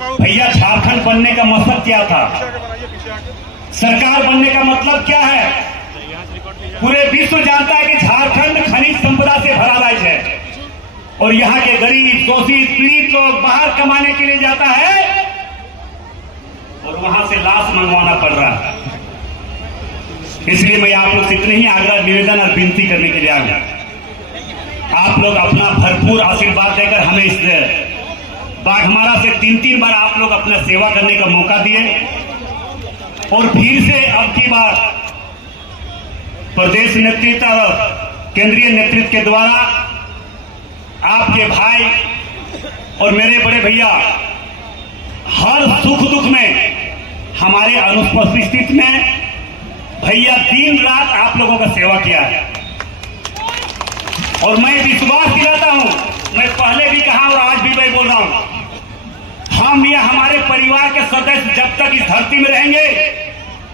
भैया झारखंड बनने का मतलब क्या था, सरकार बनने का मतलब क्या है? पूरे विश्व जानता है कि झारखंड खनिज संपदा से भरा राज्य है और यहाँ के गरीब शोषित पीड़ित लोग बाहर कमाने के लिए जाता है और वहां से लाश मंगवाना पड़ रहा है। इसलिए मैं आप लोग से इतने ही आग्रह, निवेदन और विनती करने के लिए आ गया। आप लोग अपना भरपूर आशीर्वाद देकर हमें इस बाघमारा से 3 बार आप लोग अपना सेवा करने का मौका दिए और फिर से अब की बार प्रदेश नेतृत्व और केंद्रीय नेतृत्व के द्वारा आपके भाई और मेरे बड़े भैया हर सुख दुख में हमारे अनुपस्थित में भैया दिन रात आप लोगों का सेवा किया है और मैं विश्वास दिलाता हूं, मैं पहले भी कहा और आज भी मैं बोल रहा हूं, हम या हमारे परिवार के सदस्य जब तक इस धरती में रहेंगे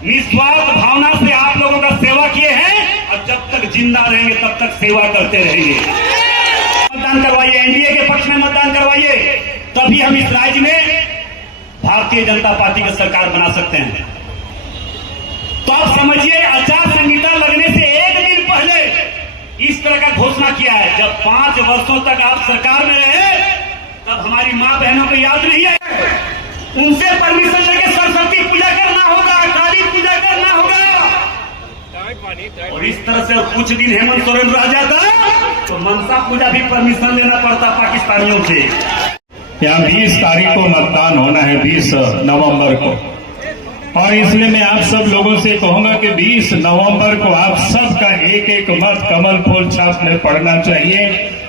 निस्वार्थ भावना से आप लोगों का सेवा किए हैं और जब तक जिंदा रहेंगे तब तक सेवा करते रहेंगे। मतदान करवाइए, एनडीए के पक्ष में मतदान करवाइए, तभी हम इस राज्य में भारतीय जनता पार्टी की सरकार बना सकते हैं। तो आप समझिए, आचार संहिता लगने से एक दिन पहले इस तरह का घोषणा किया है। जब 5 वर्षों तक आप सरकार में रहे तब हमारी मां बहनों को याद नहीं है, उनसे परमिशन लेके सरस्वती पूजा करना होगा, काली पूजा करना होगा और इस तरह से कुछ दिन हेमंत सोरेन रह जाता तो मनसा पूजा भी परमिशन लेना पड़ता पाकिस्तानियों से। यहाँ 20 तारीख को मतदान होना है, 20 नवंबर को, और इसलिए मैं आप सब लोगों से कहूंगा कि 20 नवंबर को आप सबका एक एक मत कमल फूल छाप में पड़ना चाहिए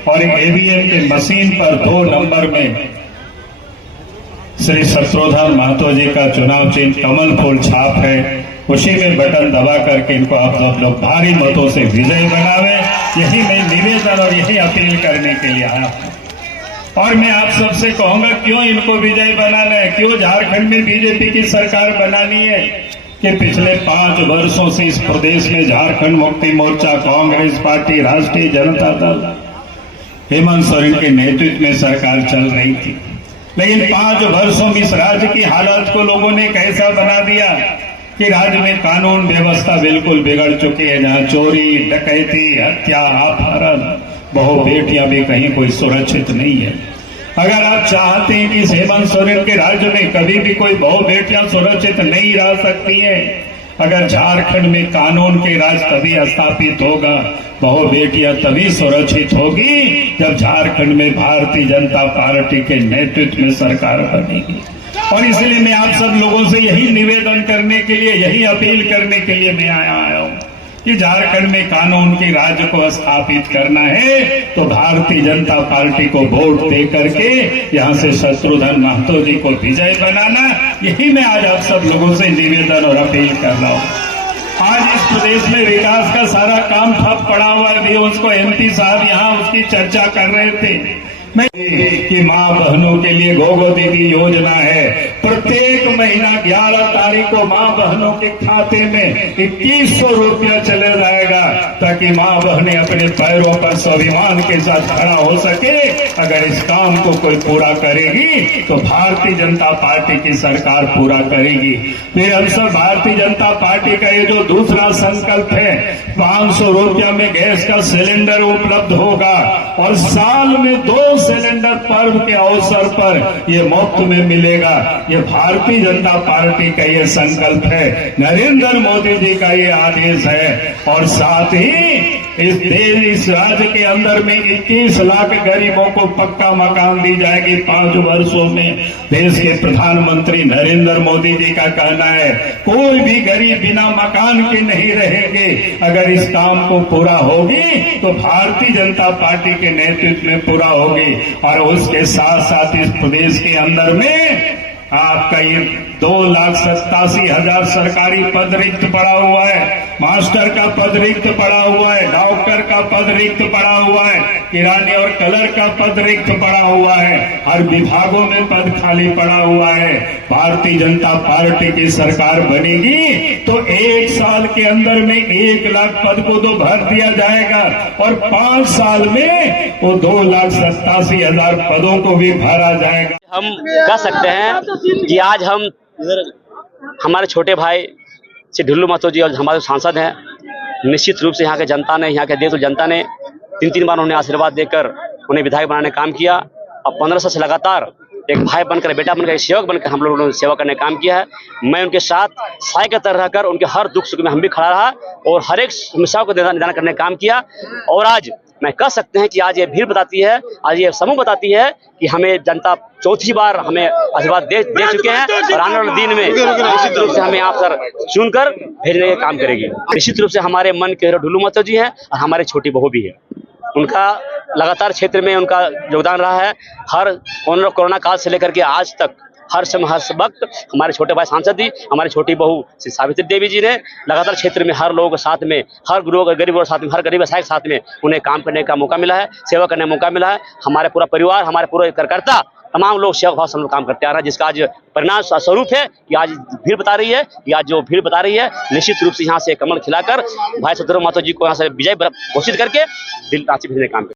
और ईवीएम के मशीन पर 2 नंबर में श्री शत्रुघ्न महतो जी का चुनाव चिन्ह कमल फूल छाप है, उसी में बटन दबा करके इनको आप सब लोग भारी मतों से विजयी बनावे। यही मैं निवेदन और यही अपील करने के लिए आया और मैं आप सबसे कहूंगा क्यों इनको विजयी बनाना है, क्यों झारखंड में बीजेपी की सरकार बनानी है कि पिछले 5 वर्षों से इस प्रदेश में झारखंड मुक्ति मोर्चा, कांग्रेस पार्टी, राष्ट्रीय जनता दल, हेमंत सोरेन के नेतृत्व में सरकार चल रही थी, लेकिन 5 वर्षों में इस राज्य की हालत को लोगों ने कैसा बना दिया कि राज्य में कानून व्यवस्था बिल्कुल बिगड़ चुकी है, जहां चोरी, डकैती, हत्या, अपहरण, बहु बेटियां भी कहीं कोई सुरक्षित नहीं है। अगर आप चाहते हैं कि हेमंत सोरेन के राज्य में कभी भी कोई बहु बेटियां सुरक्षित नहीं रह सकती है, अगर झारखंड में कानून के राज तभी स्थापित होगा, बहु बेटियां तभी सुरक्षित होगी जब झारखंड में भारतीय जनता पार्टी के नेतृत्व में सरकार बनेगी। और इसलिए मैं आप सब लोगों से यही निवेदन करने के लिए, यही अपील करने के लिए मैं आया हूं कि झारखंड में कानून के राज्य को स्थापित करना है तो भारतीय जनता पार्टी को वोट दे करके यहां से शत्रुघ्न महतो जी को विजय बनाना, यही मैं आज आप सब लोगों से निवेदन और अपील कर रहा हूं। आज इस प्रदेश में विकास का सारा काम ठप पड़ा हुआ है, उसको एमपी साहब यहां उसकी चर्चा कर रहे थे कि मां बहनों के लिए गोगो दीदी योजना है। प्रत्येक महीना 11 तारीख को मां बहनों के खाते में 2100 रुपया चले जाएगा ताकि मां बहनें अपने पैरों पर स्वाभिमान के साथ खड़ा हो सके। अगर इस काम को कोई पूरा करेगी तो भारतीय जनता पार्टी की सरकार पूरा करेगी। फिर हम सब भारतीय जनता पार्टी का ये जो दूसरा संकल्प है, 500 रुपया में गैस का सिलेंडर उपलब्ध होगा और साल में 2 सिलेंडर पर्व के अवसर पर ये मुफ्त में मिलेगा। ये भारतीय जनता पार्टी का ये संकल्प है, नरेंद्र मोदी जी का ये आदेश है और साथ ही इस राज्य के अंदर में 21 लाख गरीबों को पक्का मकान दी जाएगी 5 वर्षों में। देश के प्रधानमंत्री नरेंद्र मोदी जी का कहना है कोई भी गरीब बिना मकान के नहीं रहेंगे। अगर इस काम को पूरा होगी तो भारतीय जनता पार्टी के नेतृत्व में पूरा होगी और उसके साथ साथ इस प्रदेश के अंदर में आपका ये 2,87,000 सरकारी पद रिक्त पड़ा हुआ है, मास्टर का पद रिक्त पड़ा हुआ है, डॉक्टर का पद रिक्त पड़ा हुआ है, किराने और कलर का पद रिक्त पड़ा हुआ है, हर विभागों में पद खाली पड़ा हुआ है। भारतीय जनता पार्टी की सरकार बनेगी तो 1 साल के अंदर में 1 लाख पद को तो भर दिया जाएगा और 5 साल में वो 2,87,000 पदों को भी भरा जाएगा। हम कह सकते हैं कि आज हम हमारे छोटे भाई श्री ढुल्लू महतो जी और हमारे सांसद हैं, निश्चित रूप से यहाँ के जनता ने, यहाँ के देश जनता ने 3 बार उन्हें आशीर्वाद देकर उन्हें विधायक बनाने का काम किया और 15 साल से लगातार एक भाई बनकर, बेटा बनकर, एक सेवक बनकर हम लोगों ने सेवा करने का काम किया है। मैं उनके साथ साई की तरह रहकर उनके हर दुख सुख में हम भी खड़ा रहा और हर एक समस्याओं को निदान करने का काम किया। और आज मैं कह सकते हैं कि आज ये भीड़ बताती है, आज ये समूह बताती है कि हमें जनता 4थी बार हमें आशीर्वाद दे चुके हैं और आने वाले दिन में निश्चित रूप से हमें आप सर चुनकर भेजने का काम करेगी। निश्चित रूप से हमारे मन के हीरो ढुल्लू महतो जी हैं और हमारी छोटी बहू भी है। उनका लगातार क्षेत्र में उनका योगदान रहा है। हर कोरोना काल से लेकर के आज तक हर समय हर वक्त हमारे छोटे भाई सांसद जी, हमारी छोटी बहू श्री सावित्री देवी जी ने लगातार क्षेत्र में हर लोगों के साथ में, हर गरीबों के साथ में, हर गरीब व्यवसाय के साथ में उन्हें काम करने का मौका मिला है, सेवा करने का मौका मिला है। हमारे पूरा परिवार, हमारे पूरे कार्यकर्ता, तमाम लोग सेवा भाव से हम लोग काम करते आ रहे हैं, जिसका आज परिणाम स्वरूप है कि आज भीड़ बता रही है कि आज जो भीड़ बता रही है निश्चित रूप से यहाँ से कमल खिलाकर भाई सदर महतो जी को यहाँ से विजय घोषित करके दिल रांची भेजने का काम